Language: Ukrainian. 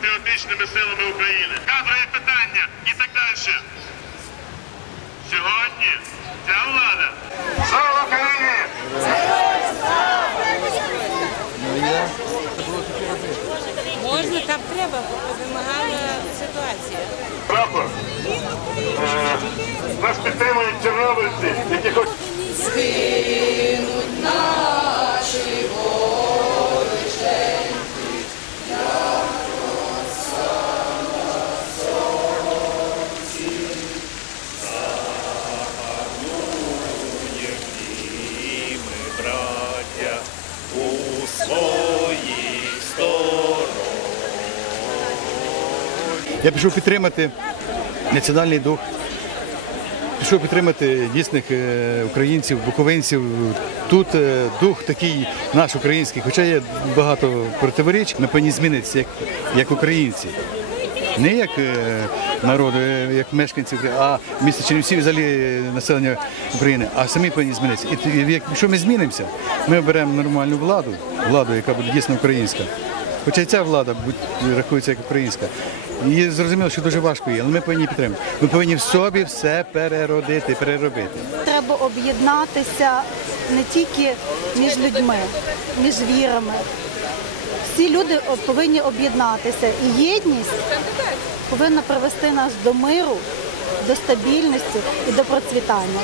патріотичними силами України. Кадрові питання і так далі. Сьогодні ця влада. Слава Україні! Можна, так треба, вимагала ситуація. Прапор. Е, Нас підтримують чорнобильці, Я пішов підтримати національний дух, пішов підтримати дійсних е, українців, буковинців. Тут е, дух такий наш український, хоча є багато противоріч, ми повинні змінитися як, як українці. Не як е, народ, е, як мешканці, України, а місто Чернівці, взагалі населення України, а самі повинні змінитися. І якщо ми змінимося, ми оберемо нормальну владу, владу, яка буде дійсно українська. Хоча ця влада рахується як українська. І зрозуміло, що дуже важко є, але ми повинні підтримати. Ми повинні в собі все переродити, переробити. Треба об'єднатися не тільки між людьми, між вірами. Всі люди повинні об'єднатися. І єдність повинна привести нас до миру, до стабільності і до процвітання.